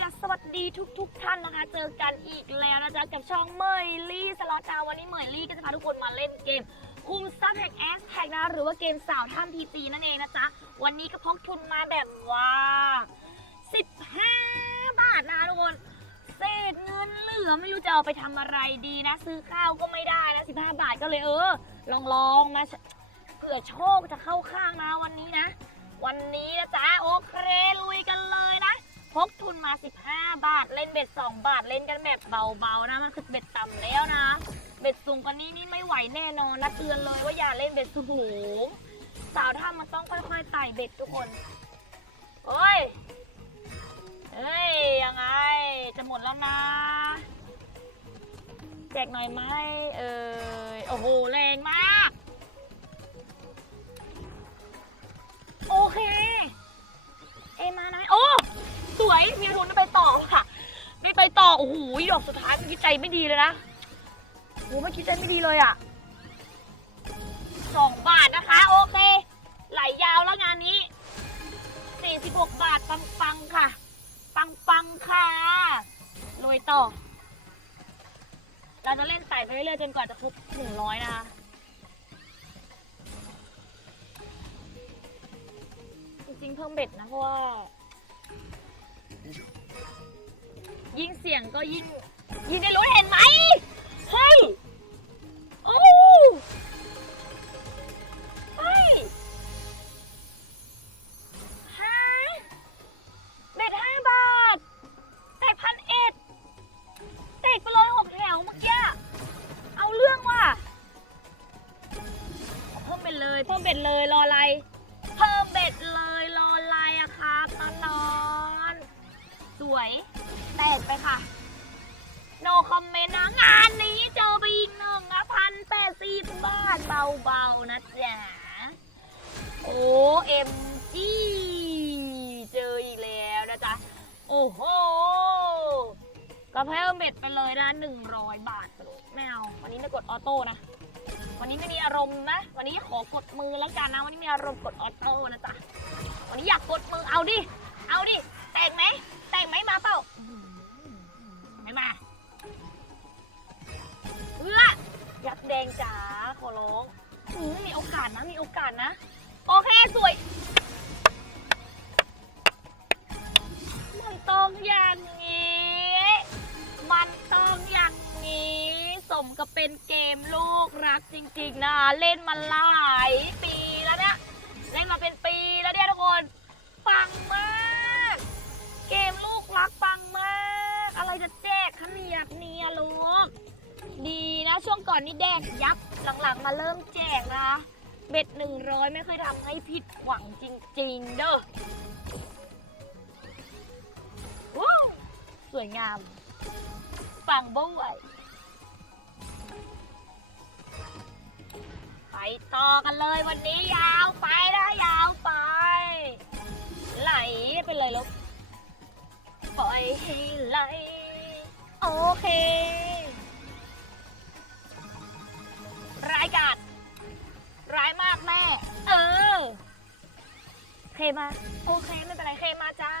นะสวัสดีทุกทุกๆท่านนะคะ เจอกันอีกแล้วนะจ๊ะกับช่องเมยลี่สล็อตดาววันนี้เมยลี่ก็จะพาทุกคนมาเล่นเกมคุมซับแท็กแอสแท็กนะหรือว่าเกมสาวท่ามพีจีนั่นเองนะจ๊ะวันนี้ก็พกทุนมาแบบว่า15 บาทนะทุกคนเศษเงินเหลือไม่รู้จะเอาไปทำอะไรดีนะ ซื้อข้าวก็ไม่ได้นะ15 บาทก็เลยเออ ลองลองๆมาเผื่อโชคจะเข้าข้างนะวันนี้นะ วันนี้นะจ๊ะโอเคา 15 บาท เล่นเบ็ด 2 บาท เล่นกันแบบเบาๆนะ มันคือเบ็ดต่ำแล้วนะ เบ็ดสูงกว่านี้นี่ไม่ไหวแน่นอนนะเตือนเลยว่าอย่าเล่นเบ็ดสูง สาวถ้ามันต้องค่อยๆไต่เบ็ดทุกคน โอ้ย เฮ้ย ยังไง จะหมดแล้วนะ แจกหน่อยไหมเอ่ยโอ้โห แรงมาก โอ้โหดอกสุดท้ายเมื่อกี้ใจไม่ดีเลยนะโอ้โหเมื่อกี้ใจไม่ดีเลยอะสองบาทนะคะ โอเค ไหลยาวแล้วงานนี้46บหกบาทปังๆค่ะ ปังปังค่ะโรยต่อ เราจะเล่นไต่ไปเรื่อยๆจนกว่าจะครบหนึ่งร้อยนะคะจริงๆเพิ่มเบ็ดนะเพราะว่า ยิ่งเสียงก็ยิ่งยิ่งได้รู้เห็นไหมเฮ้ย ราเพิ่มเบ็ดไปเลยนะหนึ่งร้อยบาทไม่เอาวันนี้ไม่กดออโต้นะ วันนี้ไม่มีอารมณ์นะ วันนี้ขอกดมือแล้วกันนะ วันนี้มีอารมณ์กดออโต้นะ มลูกรักจริงๆนะเล่นมาหลายปีแล้วเนี่ยเล่นมาเป็นปีแล้วเนี่ยทุกคนปังมาก เกมลูกรักปังมาก อะไรจะแจกขนาดเนี้ยลูกดีนะช่วงก่อนนี่แดกยับหลังๆมาเริ่มแจกนะเบ็ดหนึ่งร้อยไม่เคยทำให้ผิดหวังจริงๆเด้อว้าวสวยงามปังบ้วย ต่อกันเลยวันนี้ยาวไปนะยาวไป ไหลไปเลยลูกปล่อยให้ไหล โอเครายการร้ายมากแม่ เออ เคมา โอเคไม่เป็นไรเคมาจ้า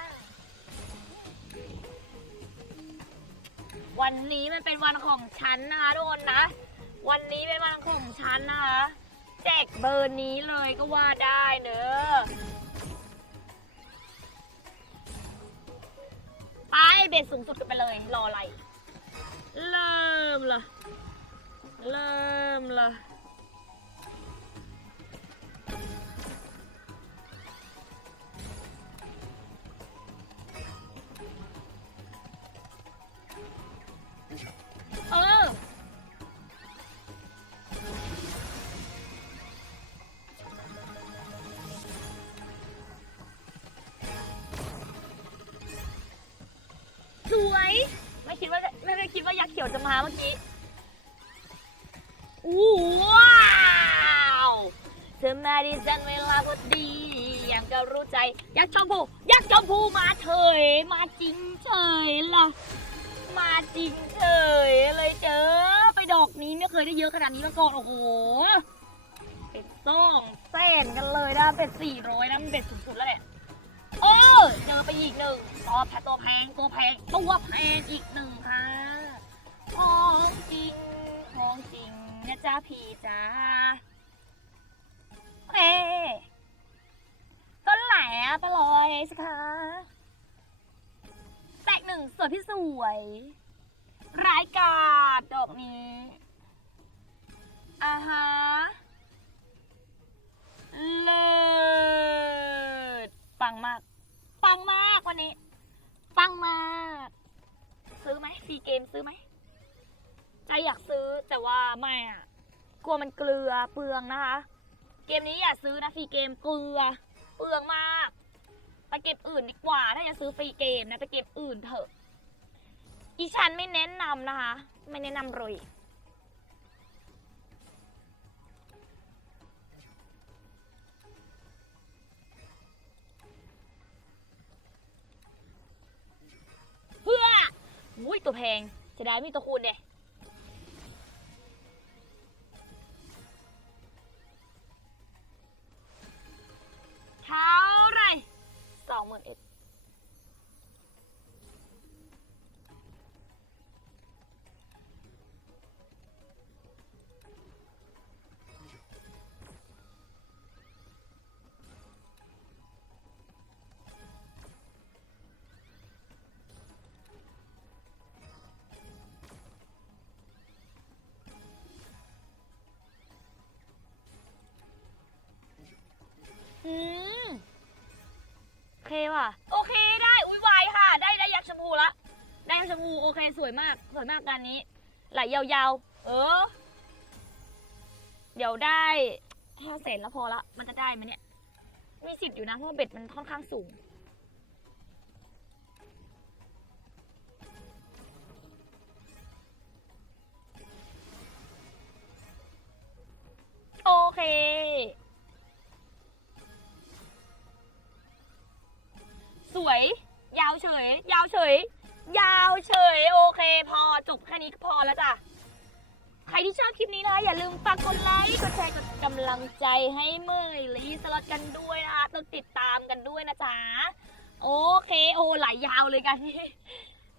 วันนี้มันเป็นวันของฉันนะคะทุกคนนะ วันนี้เป็นวันของฉันนะคะ แจกเบอร์นี้เลยก็ว่าได้เนอะไปเบสสูงสุดกันไปเลย รออะไร เริ่มละเริ่มละ มาเมื่อกี้ว้าวเธอมาดีจังเวลาพอดี อยังก็รู้ใจ ยักษ์ชมพู ยักษ์ชมพูมาเถยมาจริงเฉยล่ะ มาจริงเฉยเลยเจอ ไปดอกนี้ไม่เคยได้เยอะขนาดนี้มาก่อนโอ้โห เป็นสองแสนกันเลยนะ เป็นสี่ร้อยนะมันเป็นสุดๆแล้วเนี่ยเออเจอไปอีกหนึ่งตัวแพงตัวแพงตัวแพงตัวแพงอีกหนึ่งค่ะ จริงของจริงนะจ๊ะพี่จ้าเฮ้ต้นไหนอะปลอยสิคะแตกหนึ่งสวยพี่สวยร้ายกาดดอกนี้อ่าฮะเลิศปังมาก ปังมากวันนี้ ปังมาก ซื้อไหมฟรีเกมซื้อไหม ใจอยากซื้อแต่ว่าไม่อะ กลัวมันเกลือเปลืองนะคะ เกมนี้อย่าซื้อนะฟรีเกมเกลือ เปลืองมากไปเก็บอื่นดีกว่า ถ้าจะซื้อฟรีเกมนะไปเก็บอื่นเถอะอีฉันไม่แนะนำนะคะ ไม่แนะนำเลยเพื่ออุ้ยตัวแพงจะได้มีตัวคูณเด้ ชมพูโอเคสวยมาก สวยมากการนี้ ไหลยาวๆ เออ เดี๋ยวได้ห้าแสนแล้วพอละ มันจะได้ไหมเนี่ย มีสิทธิ์อยู่นะเพราะเบ็ดมันค่อนข้างสูง โอเคสวย ยาวเฉย ยาวเฉย เฉยโอเค พอจบแค่นี้ก็พอแล้วจ้ะ ใครที่ชอบคลิปนี้นะคะอย่าลืมฝากกดไลค์กดแชร์กดกำลังใจให้เมยลีสล็อตกันด้วยนะคะต้องติดตามกันด้วยนะจ๊ะโอเคโอ้ไหลยาวเลยกันนี่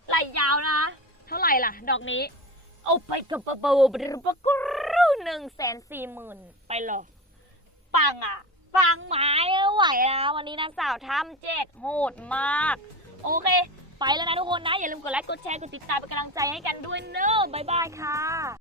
ไหลยาวนะ เท่าไหร่ล่ะ ดอกนี้โอ้ไปกับปะปูบรปะกรูหนึ่งแสนสี่หมื่นไปหรอปังอะปังไม้ไหวนะวันนี้นางสาวทำเจ็ดโหดมาก โอเค ไปแล้วนะทุกคนนะ อย่าลืมกดไลค์กดแชร์กดติดตามเป็นกำลังใจให้กันด้วยเนอะบ๊ายบายค่ะ